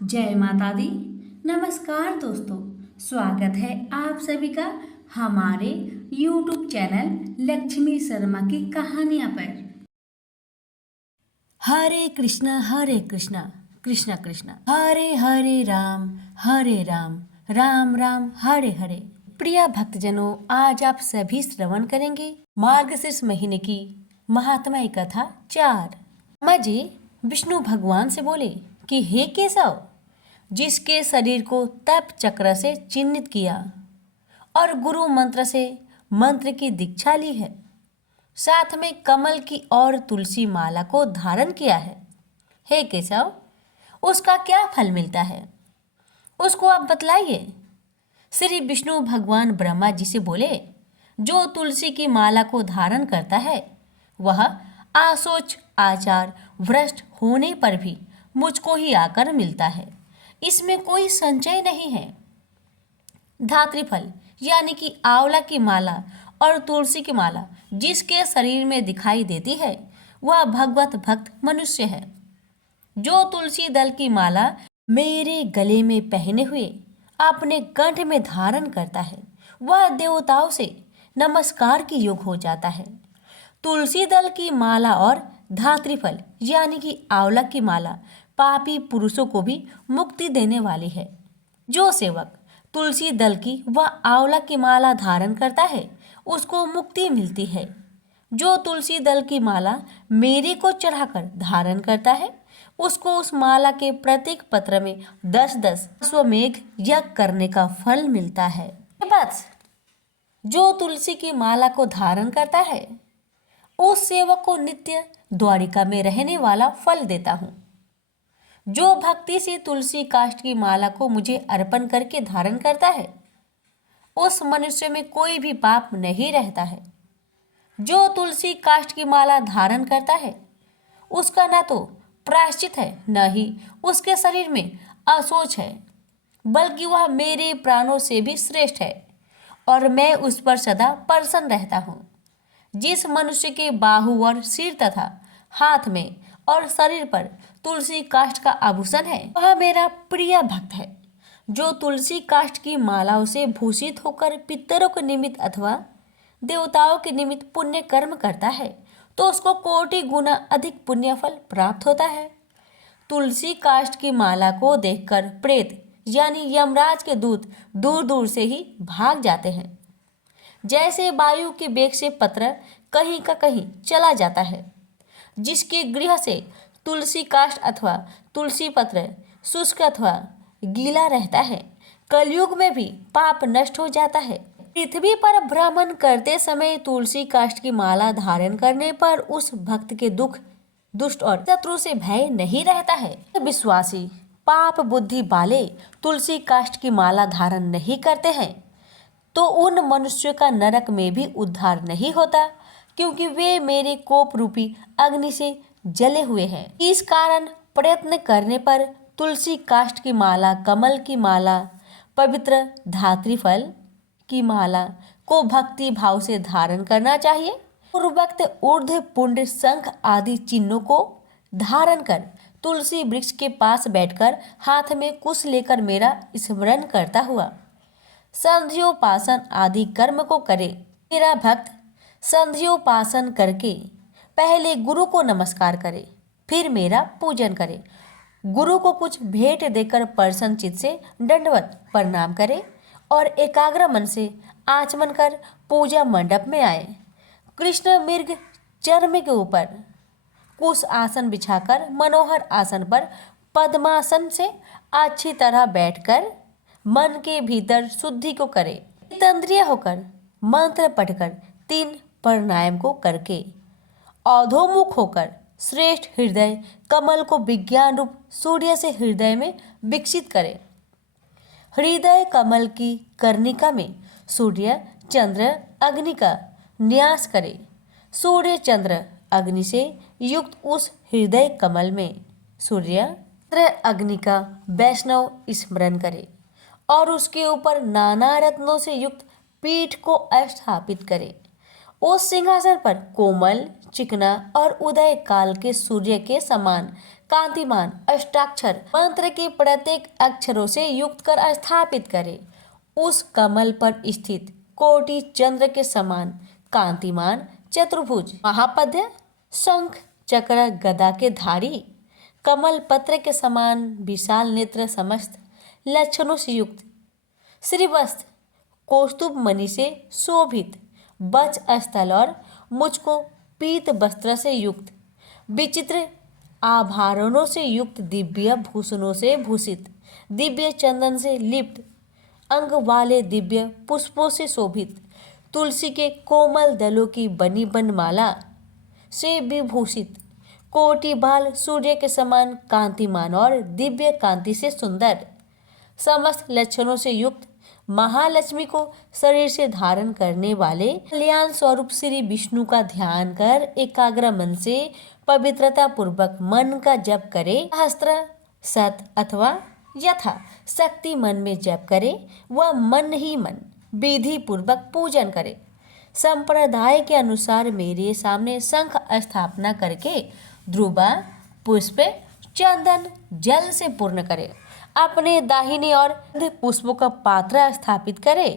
जय माता दी। नमस्कार दोस्तों, स्वागत है आप सभी का हमारे YouTube चैनल लक्ष्मी शर्मा की कहानियां पर। हरे कृष्णा कृष्ण कृष्ण हरे राम राम राम हरे हरे। प्रिय भक्तजनों, आज आप सभी श्रवण करेंगे मार्गशीर्ष महीने की महात्म्य कथा 4। ब्रह्मा जी विष्णु भगवान से बोले कि हे केशव, जिसके शरीर को तप चक्र से चिन्हित किया और गुरु मंत्र से मंत्र की दीक्षा ली है, साथ में कमल की और तुलसी माला को धारण किया है, हे केशव, उसका क्या फल मिलता है, उसको आप बतलाइए। श्री विष्णु भगवान ब्रह्मा जी से बोले, जो तुलसी की माला को धारण करता है वह आशोच आचार भ्रष्ट होने पर भी मुझको ही आकर मिलता है, इसमें कोई संचय नहीं है। धात्रीफल यानी कि आंवला की माला और तुलसी की माला जिसके शरीर में दिखाई देती है वह भगवत भक्त मनुष्य है। जो तुलसी दल की माला मेरे गले में पहने हुए अपने कंठ में धारण करता है वह देवताओं से नमस्कार की योग हो जाता है। तुलसी दल की माला और धात्रीफल यानी कि आंवला की माला पापी पुरुषों को भी मुक्ति देने वाली है। जो सेवक तुलसी दल की व आंवला की माला धारण करता है उसको मुक्ति मिलती है। जो तुलसी दल की माला मेरे को चढ़ाकर धारण करता है उसको उस माला के प्रत्येक पत्र में 10-10 अश्वमेघ यज्ञ करने का फल मिलता है। बस जो तुलसी की माला को धारण करता है उस सेवक को नित्य द्वारिका में रहने वाला फल देता हूँ। जो भक्ति से तुलसी काष्ठ की माला को मुझे अर्पण करके धारण करता है उस मनुष्य में कोई भी पाप नहीं रहता है। जो तुलसी काष्ठ की माला धारण करता है उसका न तो प्रायश्चित है न ही उसके शरीर में अशोच है, बल्कि वह मेरे प्राणों से भी श्रेष्ठ है और मैं उस पर सदा प्रसन्न रहता हूँ। जिस मनुष्य के बाहु और सिर तथा हाथ में और शरीर पर तुलसी काष्ठ का आभूषण है वह मेरा प्रिय भक्त है। जो तुलसी काष्ठ की मालाओं से भूषित होकर पितरों के निमित्त अथवा देवताओं के निमित्त पुण्य कर्म करता है तो उसको कोटि गुना अधिक पुण्य फल प्राप्त होता है। तुलसी काष्ठ की माला को देखकर प्रेत यानी यमराज के दूत दूर दूर से ही भाग जाते हैं। जैसे वायु के वेग से पत्र कहीं का कहीं चला जाता है, जिसके गृह से तुलसी काष्ठ अथवा तुलसी पत्र शुष्क अथवा गीला रहता है, कलयुग में भी पाप नष्ट हो जाता है। पृथ्वी पर भ्रमण करते समय तुलसी काष्ठ की माला धारण करने पर उस भक्त के दुख दुष्ट और शत्रु से भय नहीं रहता है। विश्वासी पाप बुद्धि वाले तुलसी काष्ठ की माला धारण नहीं करते हैं तो उन मनुष्यों का नरक में भी उद्धार नहीं होता, क्योंकि वे मेरे कोप रूपी अग्नि से जले हुए हैं। इस कारण प्रयत्न करने पर तुलसी काष्ठ की माला, कमल की माला, पवित्र धात्रीफल की माला को भक्ति भाव से धारण करना चाहिए। पूर्वोक्त ऊर्ध्व पुंड शंख आदि चिन्हों को धारण कर तुलसी वृक्ष के पास बैठकर हाथ में कुश लेकर मेरा स्मरण करता हुआ संध्योपासन आदि कर्म को करे। मेरा भक्त संध्योपासन करके पहले गुरु को नमस्कार करे, फिर मेरा पूजन करे। गुरु को कुछ भेंट देकर प्रसन्न चित्त से दंडवत प्रणाम करे और एकाग्र मन से आचमन कर पूजा मंडप में आए। कृष्ण मृग चर्म के ऊपर कुश आसन बिछाकर मनोहर आसन पर पद्मासन से अच्छी तरह बैठकर मन के भीतर शुद्धि को करे। तंद्रिय होकर मंत्र पढ़कर 3 प्राणायाम को करके अधोमुख होकर श्रेष्ठ हृदय कमल को विज्ञान रूप सूर्य से हृदय में विकसित करे। हृदय कमल की कर्णिका में सूर्य चंद्र अग्नि का न्यास करे। सूर्य चंद्र अग्नि से युक्त उस हृदय कमल में सूर्य चंद्र अग्नि का वैष्णव स्मरण करे और उसके ऊपर नाना रत्नों से युक्त पीठ को स्थापित करे। उस सिंहासन पर कोमल चिकना और उदय काल के सूर्य के समान कांतिमान अष्टाक्षर मंत्र के प्रत्येक अक्षरों से युक्त कर स्थापित करे। उस कमल पर स्थित कोटि चंद्र के समान कांतिमान चतुर्भुज महापद्य शंख चक्र गदा के धारी कमल पत्र के समान विशाल नेत्र समस्त लक्षणों से युक्त श्रीवस्त्र कौस्तुभ मणि से शोभित वक्ष स्थल और मुझको पीत वस्त्र से युक्त विचित्र आभरणों से युक्त दिव्य भूषणों से भूषित दिव्य चंदन से लिप्त अंग वाले दिव्य पुष्पों से शोभित तुलसी के कोमल दलों की बनी बनमाला से विभूषित कोटि बाल सूर्य के समान कांतिमान और दिव्य कांति से सुंदर समस्त लक्षणों से युक्त महालक्ष्मी को शरीर से धारण करने वाले कल्याण स्वरूप श्री विष्णु का ध्यान कर एकाग्र मन से पवित्रता पूर्वक मन का जप करे। सहस्त्र सत अथवा यथा शक्ति मन में जप करे वह मन ही मन विधि पूर्वक पूजन करे। संप्रदाय के अनुसार मेरे सामने शंख स्थापना करके ध्रुवा पुष्प चंदन जल से पूर्ण करे। अपने दाहिने और पुष्पों का पात्र स्थापित करे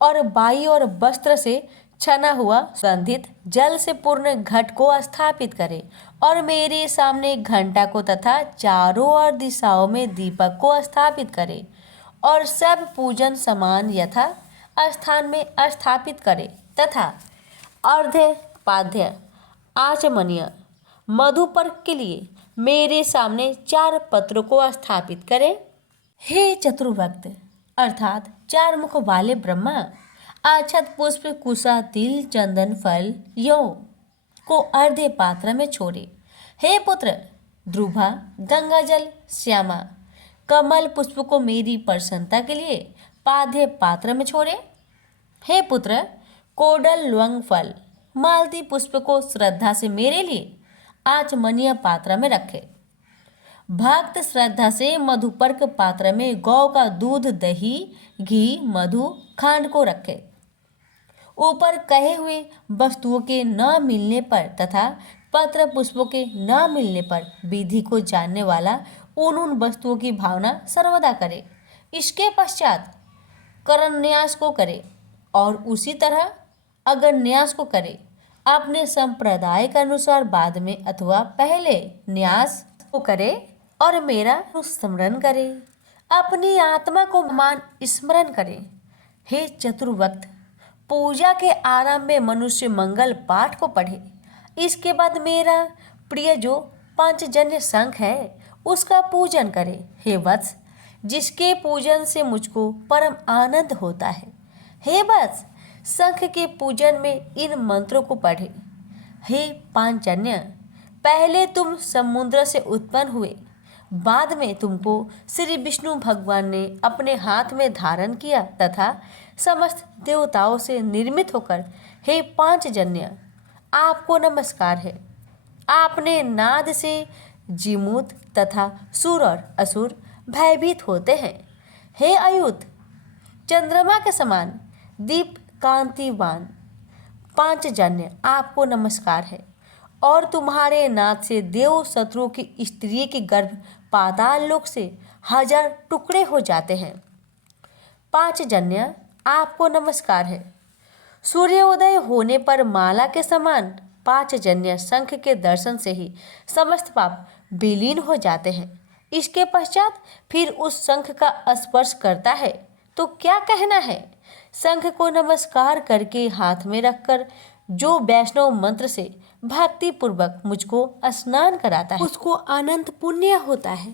और बाई और वस्त्र से छना हुआ सुगंधित जल से पूर्ण घट को स्थापित करे और मेरे सामने घंटा को तथा चारों ओर दिशाओं में दीपक को स्थापित करे और सब पूजन समान यथा स्थान में स्थापित करे तथा अर्ध्य पाद्य आचमनीय मधुपर्क के लिए मेरे सामने 4 पत्रों को स्थापित करे। हे चतुर्वक्त अर्थात 4 मुख वाले ब्रह्मा अक्षत पुष्प कुशा तिल चंदन फल यौ को अर्धे पात्र में छोड़े। हे पुत्र ध्रुवा गंगा जल श्यामा कमल पुष्प को मेरी प्रसन्नता के लिए पाद्य पात्र में छोड़े। हे पुत्र कोडल लवंग फल मालती पुष्प को श्रद्धा से मेरे लिए आचमनीय पात्र में रखे। भक्त श्रद्धा से मधुपर्क पात्र में गौ का दूध दही घी मधु खांड को रखे। ऊपर कहे हुए वस्तुओं के न मिलने पर तथा पत्र पुष्पों के न मिलने पर विधि को जानने वाला उन वस्तुओं की भावना सर्वदा करे। इसके पश्चात करण न्यास को करे और उसी तरह अगर न्यास को करे अपने संप्रदाय के अनुसार बाद में अथवा पहले न्यास को करे और मेरा स्मरण करे अपनी आत्मा को मान स्मरण करे। हे चतुर्वक्त पूजा के आरंभ में मनुष्य मंगल पाठ को पढ़े। इसके बाद मेरा प्रिय जो पंचजन्य शंख है उसका पूजन करे। हे वत्स जिसके पूजन से मुझको परम आनंद होता है। हे वत्स शंख के पूजन में इन मंत्रों को पढ़े। हे पांचजन्य पहले तुम समुद्र से उत्पन्न हुए बाद में तुमको श्री विष्णु भगवान ने अपने हाथ में धारण किया तथा समस्त देवताओं से निर्मित होकर हे पांचजन्य आपको नमस्कार है। आपने नाद से जिमूत तथा सुर और असुर भयभीत होते हैं। हे अयुत चंद्रमा के समान दीप कांतिवान पांचजन्य आपको नमस्कार है और तुम्हारे नाद से देव शत्रुओं की स्त्री के गर्भ पाताल लोक से 1000 टुकड़े हो जाते हैं। पांचजन्य आपको नमस्कार है। सूर्योदय होने पर माला के समान पांचजन्य शंख के दर्शन से ही समस्त पाप विलीन हो जाते हैं। इसके पश्चात फिर उस शंख का स्पर्श करता है तो क्या कहना है। शंख को नमस्कार करके हाथ में रखकर जो वैष्णव मंत्र से भक्ति पूर्वक मुझको स्नान कराता है उसको अनंत पुण्य होता है।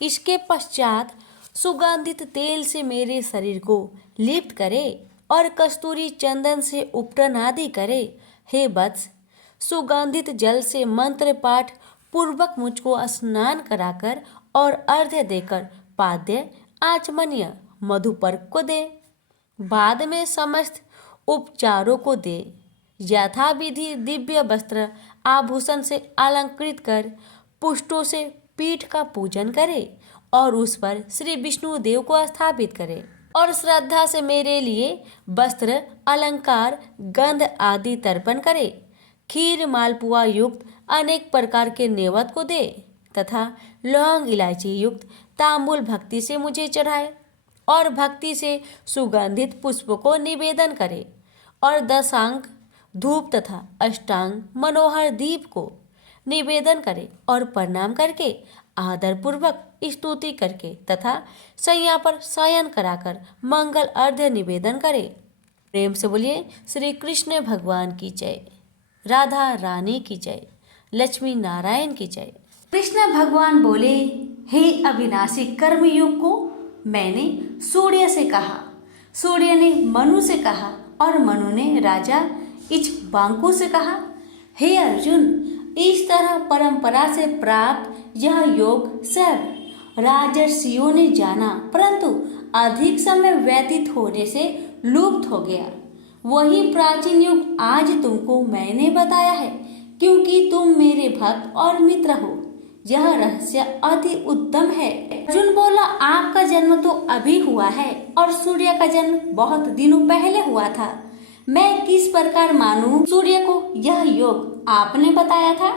इसके पश्चात सुगंधित तेल से मेरे शरीर को लिप्त करे और कस्तूरी चंदन से उपटन आदि करे। हे वत्स सुगंधित जल से मंत्र पाठ पूर्वक मुझको स्नान कराकर और अर्घ्य देकर पाद्य आचमनीय मधुपर्क को दे। बाद में समस्त उपचारों को दे। यथाविधि दिव्य वस्त्र आभूषण से अलंकृत कर पुष्टों से पीठ का पूजन करे और उस पर श्री विष्णु देव को स्थापित करे और श्रद्धा से मेरे लिए वस्त्र अलंकार गंध आदि तर्पण करे। खीर मालपुआ युक्त अनेक प्रकार के नेवत को दे तथा लौंग इलायची युक्त तांबूल भक्ति से मुझे चढ़ाए और भक्ति से सुगंधित पुष्प को निवेदन करे और 10 अंक धूप तथा अष्टांग मनोहर दीप को निवेदन करे और प्रणाम करके आदर पूर्वक स्तुति करके तथा सैया पर शयन कराकर मंगल अर्घ्य निवेदन करे। प्रेम से बोलिए श्री कृष्ण भगवान की जय, राधा रानी की जय, लक्ष्मी नारायण की जय। कृष्ण भगवान बोले, हे अविनाशी कर्मयोग को मैंने सूर्य से कहा, सूर्य ने मनु से कहा और मनु ने राजा इक्ष्वाकु से कहा। हे अर्जुन, इस तरह परंपरा से प्राप्त यह योग सब राजर्षियों ने जाना, परंतु अधिक समय व्यतीत होने से लुप्त हो गया। वही प्राचीन युग आज तुमको मैंने बताया है, क्योंकि तुम मेरे भक्त और मित्र हो। यह रहस्य अति उत्तम है। अर्जुन बोला, आपका जन्म तो अभी हुआ है और सूर्य का जन्म बहुत दिनों पहले हुआ था। मैं किस प्रकार मानूं सूर्य को यह योग आपने बताया था?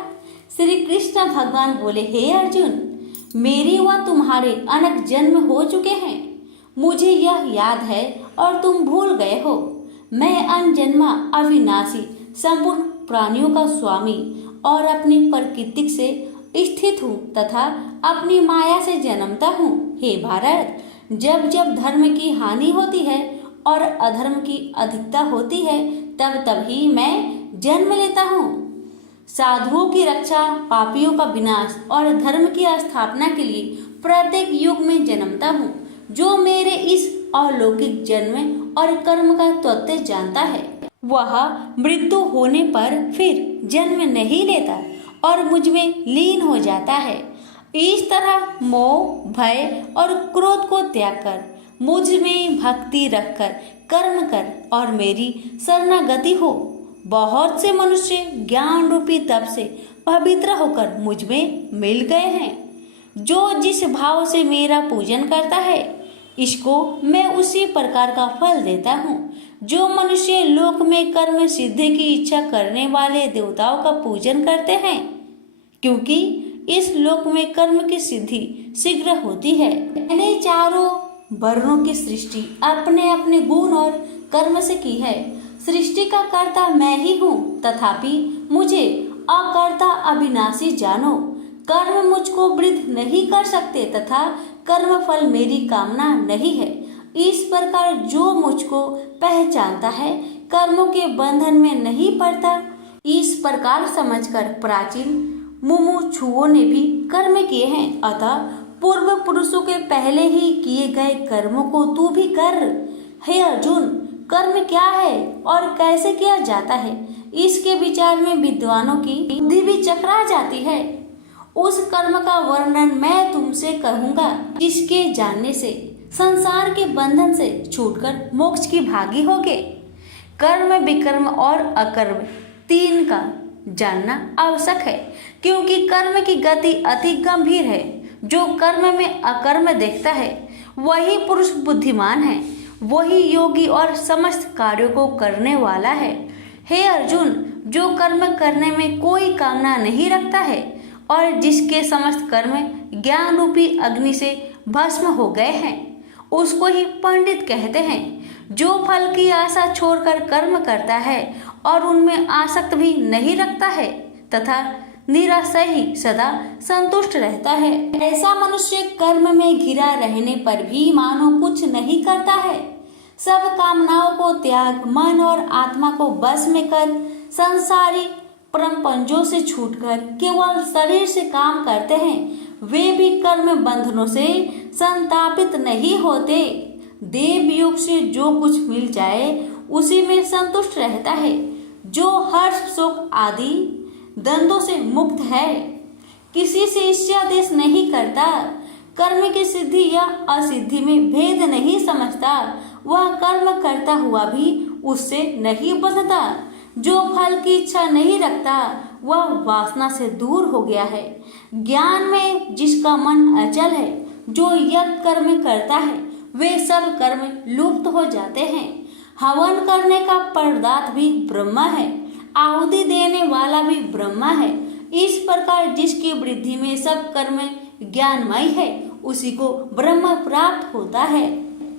श्री कृष्ण भगवान बोले, हे अर्जुन, मेरी व तुम्हारे अनेक जन्म हो चुके हैं, मुझे यह याद है और तुम भूल गए हो। मैं अनजन्मा अविनाशी संपूर्ण प्राणियों का स्वामी और अपनी प्रकृति से स्थित हूँ तथा अपनी माया से जन्मता हूँ। हे भारत, जब जब धर्म की हानि होती है और अधर्म की अधिकता होती है, तब तभी मैं जन्म लेता हूँ। साधुओं की रक्षा, पापियों का विनाश और धर्म की स्थापना के लिए प्रत्येक युग में जन्मता हूँ। जो मेरे इस अलौकिक जन्म और कर्म का तत्व जानता है, वह मृत्यु होने पर फिर जन्म नहीं लेता और मुझ में लीन हो जाता है। इस तरह मोह, भय और क्रोध को त्याग कर मुझ में भक्ति रखकर कर्म कर और मेरी शरणागति हो। बहुत से मनुष्य ज्ञान रूपी तप से पवित्र होकर मुझ में मिल गए हैं। जो जिस भाव से मेरा पूजन करता है, इसको मैं उसी प्रकार का फल देता हूँ। जो मनुष्य लोक में कर्म सिद्धि की इच्छा करने वाले देवताओं का पूजन करते हैं, क्योंकि इस लोक में कर्म की सिद्धि शीघ्र होती है। मैंने चारों वर्णों की सृष्टि अपने अपने गुण और कर्म से की है। सृष्टि का कर्ता मैं ही हूँ, तथापि मुझे अकर्ता अविनाशी जानो। कर्म मुझको वृद्ध नहीं कर सकते तथा कर्म फल मेरी कामना नहीं है। इस प्रकार जो मुझको पहचानता है, कर्मों के बंधन में नहीं पड़ता। इस प्रकार समझकर प्राचीन मुमुक्षुओं ने भी कर्म किए हैं, अतः पूर्व पुरुषों के पहले ही किए गए कर्मों को तू भी कर। हे अर्जुन, कर्म क्या है और कैसे किया जाता है, इसके विचार में विद्वानों की बुद्धि भी चकरा जाती है। उस कर्म का वर्णन मैं तुमसे कहूँगा, जिसके जानने से संसार के बंधन से छूटकर मोक्ष की भागी होगे। कर्म, विकर्म और अकर्म तीन का जानना आवश्यक है, क्योंकि कर्म की गति अति गंभीर है। जो कर्म में अकर्म देखता है, वही पुरुष बुद्धिमान है, वही योगी और समस्त कार्यों को करने वाला है। हे अर्जुन, जो कर्म करने में कोई कामना नहीं रखता है और जिसके समस्त कर्म ज्ञान रूपी अग्नि से भस्म हो गए हैं, उसको ही पंडित कहते हैं। जो फल की आशा छोड़कर कर्म करता है और उनमें आसक्त भी नहीं रखता है तथा निराशय ही सदा संतुष्ट रहता है, ऐसा मनुष्य कर्म में घिरा रहने पर भी मानो कुछ नहीं करता है। सब कामनाओं को त्याग, मन और आत्मा को बस में कर, संसारी परमपंजों से छूटकर केवल शरीर से काम करते हैं, वे भी कर्म बंधनों से संतापित नहीं होते। देव योग से जो कुछ मिल जाए उसी में संतुष्ट रहता है। जो हर्ष, शोक आदि द्वंद्वों से मुक्त है, किसी से ईर्ष्यादेश नहीं करता, कर्म की सिद्धि या असिद्धि में भेद नहीं समझता, वह कर्म करता हुआ भी उससे नहीं बंधता। जो फल की इच्छा नहीं रखता, वह वासना से दूर हो गया है। ज्ञान में जिसका मन अचल है, जो यज्ञ कर्म करता है, वे सब कर्म लुप्त हो जाते हैं। हवन करने का पदार्थ भी ब्रह्म है, आहुति देने वाला भी ब्रह्म है। इस प्रकार जिसकी वृद्धि में सब कर्म ज्ञानमय है उसी को ब्रह्म प्राप्त होता है।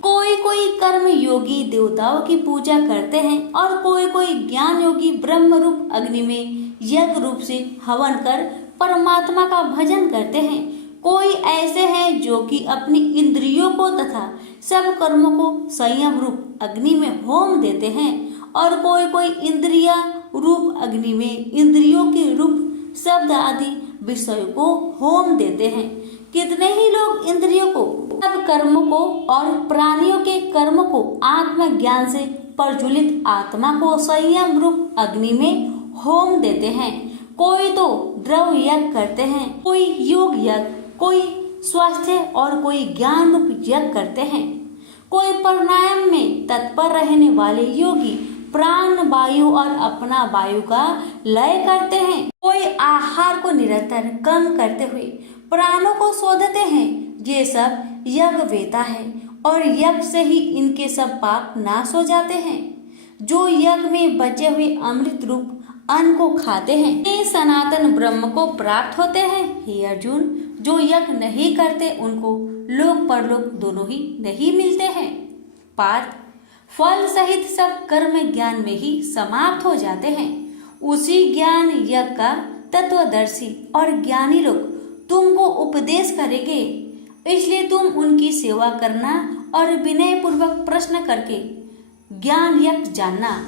कोई कोई कर्म योगी देवताओं की पूजा करते हैं और कोई कोई ज्ञान योगी ब्रह्म रूप अग्नि में यज्ञ रूप से हवन कर परमात्मा का भजन करते हैं। कोई ऐसे हैं जो कि अपनी इंद्रियों को तथा सब कर्मों को संयम रूप अग्नि में होम देते हैं और कोई कोई इंद्रिया रूप अग्नि में इंद्रियों के रूप शब्द आदि विषय को होम देते हैं। कितने ही लोग इंद्रियों को सब कर्मों को और प्राणियों के कर्म को आत्मज्ञान से प्रज्वलित आत्मा को संयम रूप अग्नि में होम देते हैं। कोई तो द्रव यज्ञ करते हैं, कोई योग यज्ञ, कोई स्वास्थ्य और कोई ज्ञान रूप यज्ञ करते हैं। कोई प्राणायाम में तत्पर रहने वाले योगी प्राण वायु और अपना वायु का लय करते हैं। कोई आहार को निरंतर कम करते हुए प्राणों को शोधते हैं। ये सब यज्ञ वेता है और यज्ञ से ही इनके सब पाप नाश हो जाते हैं। जो यज्ञ में बचे हुए अमृत रूप अन्न को खाते हैं ये सनातन ब्रह्म को प्राप्त होते हैं। हे अर्जुन, जो यज्ञ नहीं करते उनको लोक परलोक दोनों ही नहीं मिलते हैं। पार्थ, फल सहित सब कर्म ज्ञान में ही समाप्त हो जाते हैं। उसी ज्ञान यज्ञ का तत्वदर्शी और ज्ञानी लोग तुमको उपदेश करेंगे, इसलिए तुम उनकी सेवा करना और विनय पूर्वक प्रश्न करके ज्ञान यज्ञ जानना।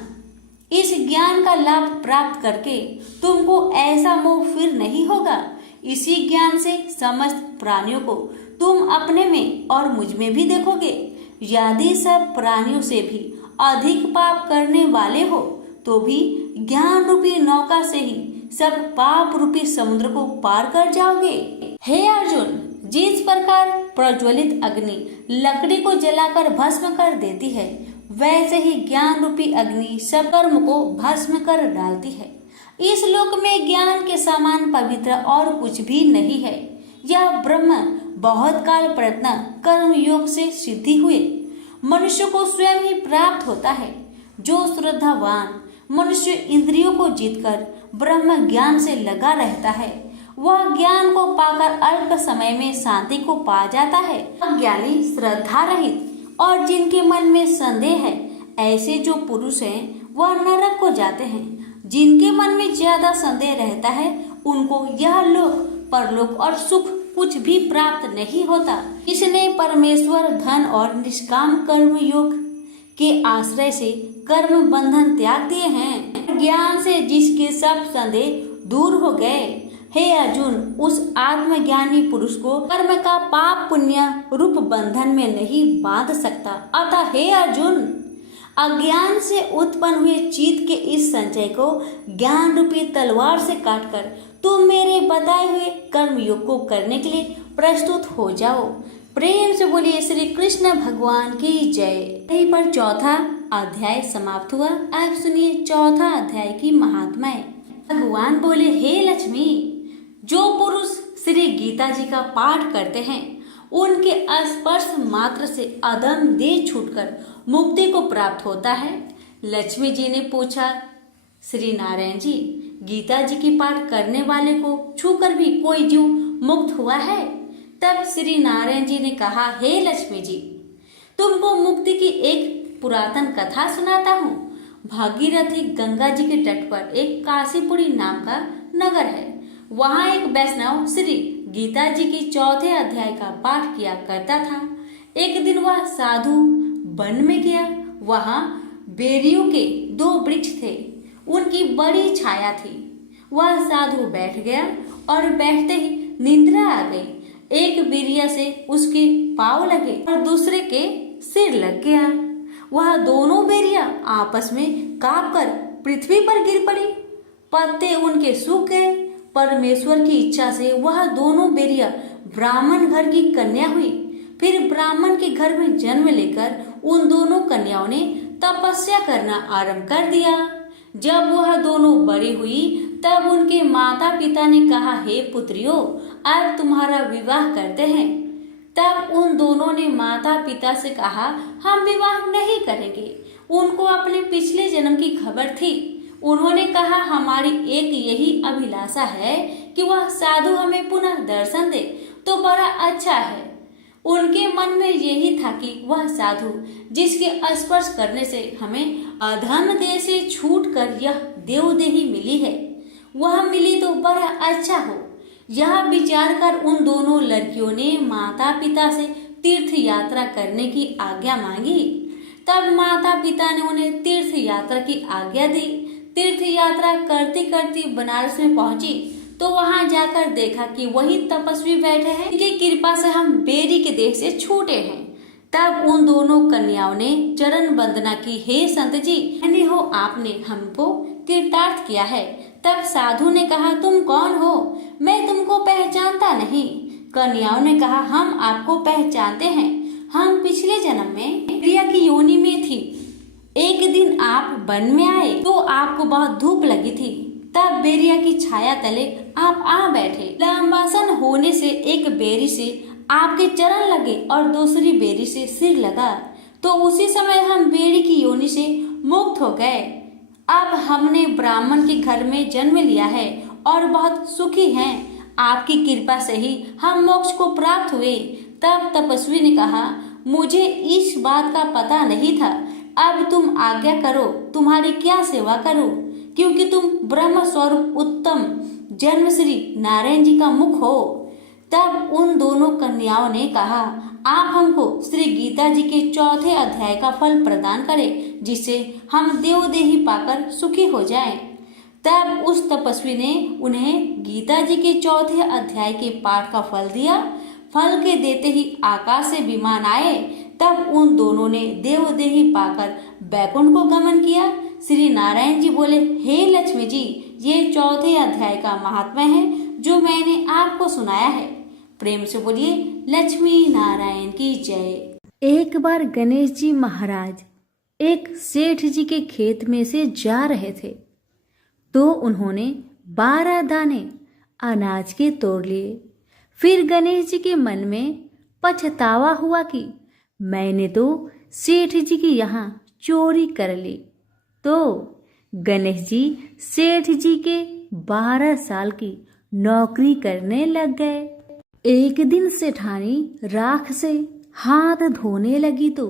इस ज्ञान का लाभ प्राप्त करके तुमको ऐसा मोह फिर नहीं होगा। इसी ज्ञान से समस्त प्राणियों को तुम अपने में और मुझ में भी देखोगे। यदि सब प्राणियों से भी अधिक पाप करने वाले हो तो भी ज्ञान रूपी नौका से ही सब पाप रूपी समुद्र को पार कर जाओगे। हे अर्जुन, जिस प्रकार प्रज्वलित अग्नि लकड़ी को जलाकर भस्म कर देती है वैसे ही ज्ञान रूपी अग्नि सब कर्म को भस्म कर डालती है। इस लोक में ज्ञान के समान पवित्र और कुछ भी नहीं है। यह ब्रह्म बहुत काल प्रयत्न कर्म योग से सिद्धि हुए मनुष्य को स्वयं ही प्राप्त होता है। जो श्रद्धावान मनुष्य इंद्रियों को जीतकर ब्रह्म ज्ञान से लगा रहता है वह ज्ञान को पाकर अल्प समय में शांति को पा जाता है। अज्ञानी, श्रद्धा रहित और जिनके मन में संदेह है ऐसे जो पुरुष हैं वह नरक को जाते हैं। जिनके मन में ज्यादा संदेह रहता है उनको यह लोक परलोक और सुख कुछ भी प्राप्त नहीं होता। इसने परमेश्वर धन और निष्काम कर्म योग के आश्रय से कर्म बंधन त्याग दिए हैं। ज्ञान से जिसके सब संदेह दूर हो गए। हे अर्जुन, उस आत्मज्ञानी पुरुष को कर्म का पाप पुण्य रूप बंधन में नहीं बांध सकता। अतः हे अर्जुन, अज्ञान से उत्पन्न हुए चित्त के इस संचय को ज्ञान रूपी तलवार से काटकर तुम मेरे बताए हुए कर्म योग को करने के लिए प्रस्तुत हो जाओ। प्रेम से बोलिए श्री कृष्ण भगवान की जय। यहीं पर चौथा अध्याय समाप्त हुआ। अब सुनिए चौथा अध्याय की महात्माएं। भगवान बोले, हे लक्ष्मी, जो पुरुष श्री गीता जी का पाठ करते हैं उनके स्पर्श मात्र से अदम देह छूटकर मुक्ति को प्राप्त होता है। लक्ष्मी जी ने पूछा, श्री नारायण जी, गीता जी की पाठ करने वाले को छूकर भी कोई जीव मुक्त हुआ है? तब श्री नारायण जी ने कहा, हे लक्ष्मी जी, तुमको मुक्ति की एक पुरातन कथा सुनाता हूँ। भागीरथी गंगा जी के तट पर एक काशीपुरी नाम का नगर है। वहाँ एक वैष्णव श्री गीता जी की चौथे अध्याय का पाठ किया करता था। एक दिन वह साधु वन में गया। वहाँ बेरियों के 2 वृक्ष थे, उनकी बड़ी छाया थी। वह साधु बैठ गया और बैठते ही निंद्रा आ गई। एक बेरिया से उसके पाँव लगे और दूसरे के सिर लग गया। वह दोनों बेरिया आपस में कांपकर पृथ्वी पर गिर पड़ी। पत्ते उनके सूख गए। परमेश्वर की इच्छा से वह दोनों बेरिया ब्राह्मण घर की कन्या हुई। फिर ब्राह्मण के घर में जन्म लेकर उन दोनों कन्याओं ने तपस्या करना आरंभ कर दिया। जब वह दोनों बड़ी हुई तब उनके माता पिता ने कहा, हे पुत्रियों, अब तुम्हारा विवाह करते हैं। तब उन दोनों ने माता पिता से कहा, हम विवाह नहीं करेंगे। उनको अपने पिछले जन्म की खबर थी। उन्होंने कहा, हमारी एक यही अभिलाषा है कि वह साधु हमें पुनः दर्शन दे तो बड़ा अच्छा है। उनके मन में यही था कि वह साधु जिसके स्पर्श करने से हमें अधम देह से छूट कर यह देवदेही मिली है, वह मिली तो बड़ा अच्छा हो। यह विचार कर उन दोनों लड़कियों ने माता पिता से तीर्थ यात्रा करने की आज्ञा मांगी। तब माता पिता ने उन्हें तीर्थ यात्रा की आज्ञा दी। तीर्थ यात्रा करती करती बनारस में पहुंची तो वहां जाकर देखा कि वही तपस्वी बैठे हैं जिनकी कृपा से हम बेरी के देश से छूटे हैं। तब उन दोनों कन्याओं ने चरण वंदना की, हे संत जी, धन्य हो आपने हमको कृतार्थ किया है। तब साधु ने कहा, तुम कौन हो? मैं तुमको पहचानता नहीं। कन्याओं ने कहा, हम आपको पहचानते हैं, हम पिछले जन्म में प्रिया की योनि में थी। एक दिन आप वन में आए तो आपको बहुत धूप लगी थी, तब बेरिया की छाया तले आप आ बैठे। लंबासन होने से एक बेरी से आपके चरण लगे और दूसरी बेरी से सिर लगा, तो उसी समय हम बेरी की योनि से मुक्त हो गए। अब हमने ब्राह्मण के घर में जन्म लिया है और बहुत सुखी हैं। आपकी कृपा से ही हम मोक्ष को प्राप्त हुए। तब तपस्वी ने कहा, मुझे इस बात का पता नहीं था। अब तुम आज्ञा करो, तुम्हारी क्या सेवा करूं, क्योंकि तुम ब्रह्म स्वरूप उत्तम जन्म श्री नारायण जी का मुख हो। तब उन दोनों कन्याओं ने कहा, आप हमको श्री गीता जी के 4थे अध्याय का फल प्रदान करें, जिससे हम देवदेही पाकर सुखी हो जाएं। तब उस तपस्वी ने उन्हें गीता जी के 4थे अध्याय के पाठ का फल दिया। फल के देते ही आकाश से विमान आए। तब उन दोनों ने देवदेही पाकर बैकुंठ को गमन किया। श्री नारायण जी बोले, हे लक्ष्मी जी, ये 4थे अध्याय का महात्म्य है जो मैंने आपको सुनाया है। प्रेम से बोलिए लक्ष्मी नारायण की जय। एक बार गणेश जी महाराज एक सेठ जी के खेत में से जा रहे थे तो उन्होंने 12 दाने अनाज के तोड़ लिए। फिर गणेश जी के मन में पछतावा हुआ कि मैंने तो सेठ जी की यहाँ चोरी कर ली। तो गणेश जी सेठ जी के 12 साल की नौकरी करने लग गए। एक दिन सेठानी राख से हाथ धोने लगी तो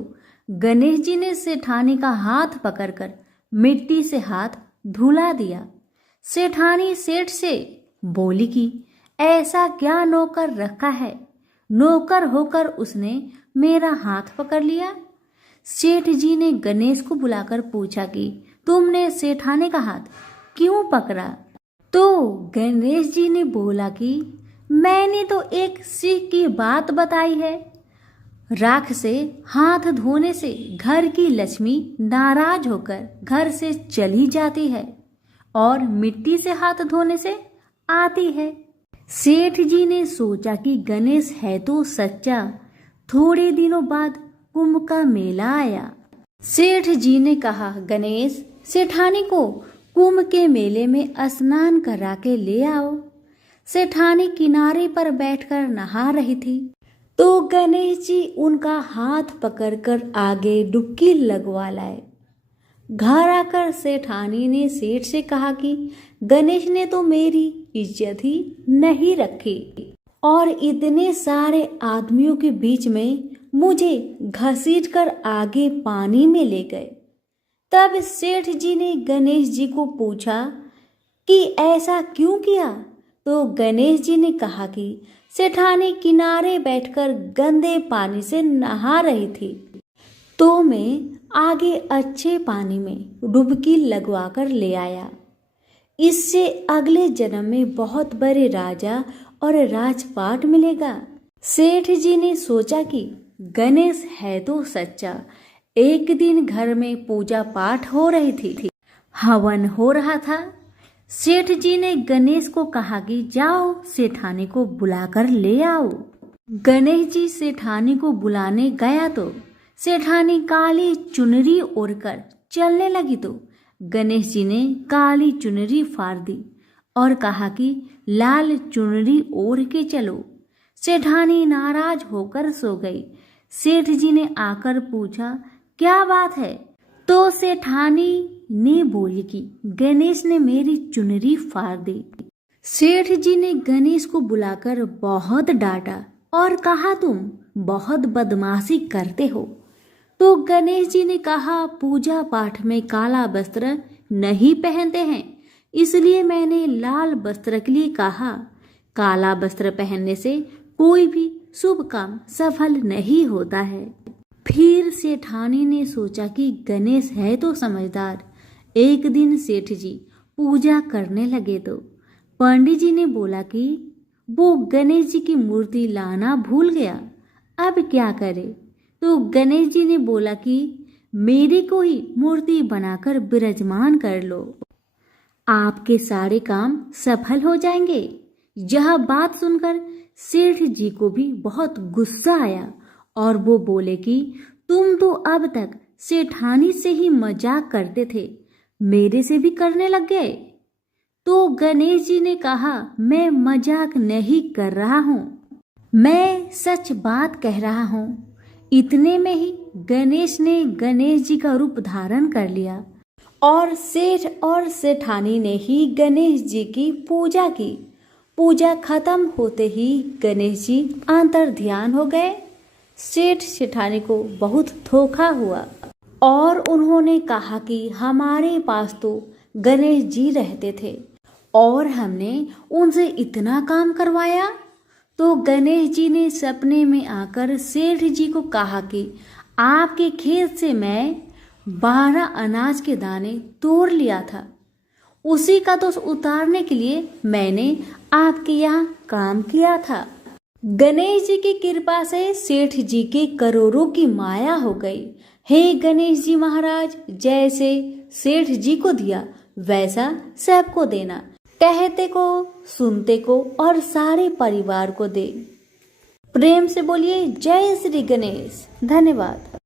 गणेश जी ने सेठानी का हाथ पकड़कर मिट्टी से हाथ धुला दिया। सेठानी सेठ से बोली कि ऐसा क्या नौकर रखा है, नौकर होकर उसने मेरा हाथ पकड़ लिया। सेठ जी ने गणेश को बुलाकर पूछा कि तुमने सेठानी का हाथ क्यों पकड़ा? तो गणेश जी ने बोला कि मैंने तो एक सीख की बात बताई है। राख से हाथ धोने से घर की लक्ष्मी नाराज होकर घर से चली जाती है और मिट्टी से हाथ धोने से आती है। सेठ जी ने सोचा कि गणेश है तो सच्चा। थोड़े दिनों बाद कुंभ का मेला आया। सेठ जी ने कहा, गणेश, सेठानी को कुंभ के मेले में स्नान करा के ले आओ। सेठानी किनारे पर बैठकर नहा रही थी तो गणेश जी उनका हाथ पकड़कर आगे डुबकी लगवा लाए। घर आकर सेठानी ने सेठ से कहा कि गणेश ने तो मेरी इज्जत ही नहीं रखी और इतने सारे आदमियों के बीच में मुझे घसीटकर आगे पानी में ले गए। तब सेठ जी ने गणेश जी को पूछा कि ऐसा क्यों किया? तो गणेश जी ने कहा कि सेठानी किनारे बैठकर गंदे पानी से नहा रही थी तो मैं आगे अच्छे पानी में डुबकी लगवाकर ले आया। इससे अगले जन्म में बहुत बड़े राजा और राजपाट मिलेगा। सेठ जी ने सोचा कि गणेश है तो सच्चा। एक दिन घर में पूजा पाठ हो रही थी, हवन हो रहा था। सेठ जी ने गणेश को कहा कि जाओ सेठानी को बुलाकर ले आओ। गणेश जी सेठानी को बुलाने गया तो सेठानी काली चुनरी ओढ़कर चलने लगी तो गणेश जी ने काली चुनरी फाड़ दी और कहा कि लाल चुनरी ओढ़ के चलो। सेठानी नाराज होकर सो गई। सेठ जी ने आकर पूछा, क्या बात है? तो सेठानी ने बोली कि गणेश ने मेरी चुनरी फाड़ दी। सेठ जी ने गणेश को बुलाकर बहुत डांटा और कहा, तुम बहुत बदमाशी करते हो। तो गणेश जी ने कहा, पूजा पाठ में काला वस्त्र नहीं पहनते हैं, इसलिए मैंने लाल वस्त्र के लिए कहा। काला वस्त्र पहनने से कोई भी शुभ काम सफल नहीं होता है। फिर सेठानी ने सोचा कि गणेश है तो समझदार। एक दिन सेठ जी पूजा करने लगे तो पंडित जी ने बोला कि वो गणेश जी की मूर्ति लाना भूल गया, अब क्या करे। तो गणेश जी ने बोला कि मेरे को ही मूर्ति बनाकर विराजमान कर लो, आपके सारे काम सफल हो जाएंगे। यह बात सुनकर सेठ जी को भी बहुत गुस्सा आया और वो बोले कि तुम तो अब तक सेठानी से ही मजाक करते थे, मेरे से भी करने लग गए। तो गणेश जी ने कहा, मैं मजाक नहीं कर रहा हूँ, मैं सच बात कह रहा हूँ। इतने में ही गणेश ने गणेश जी का रूप धारण कर लिया और सेठ और सेठानी ने ही गणेश जी की पूजा की। पूजा खत्म होते ही गणेश जी अंतर ध्यान हो गए। सेठ सेठानी को बहुत धोखा हुआ और उन्होंने कहा कि हमारे पास तो गणेश जी रहते थे और हमने उनसे इतना काम करवाया। तो गणेश जी ने सपने में आकर सेठ जी को कहा कि आपके खेत से मैं 12 अनाज के दाने तोड़ लिया था, उसी का दोष उतारने के लिए मैंने आपके यहाँ काम किया था। गणेश जी की कृपा से सेठ जी के करोड़ों की माया हो गई। हे गणेश जी महाराज, जैसे सेठ जी को दिया वैसा सबको देना, कहते को, सुनते को और सारे परिवार को दे। प्रेम से बोलिए जय श्री गणेश। धन्यवाद।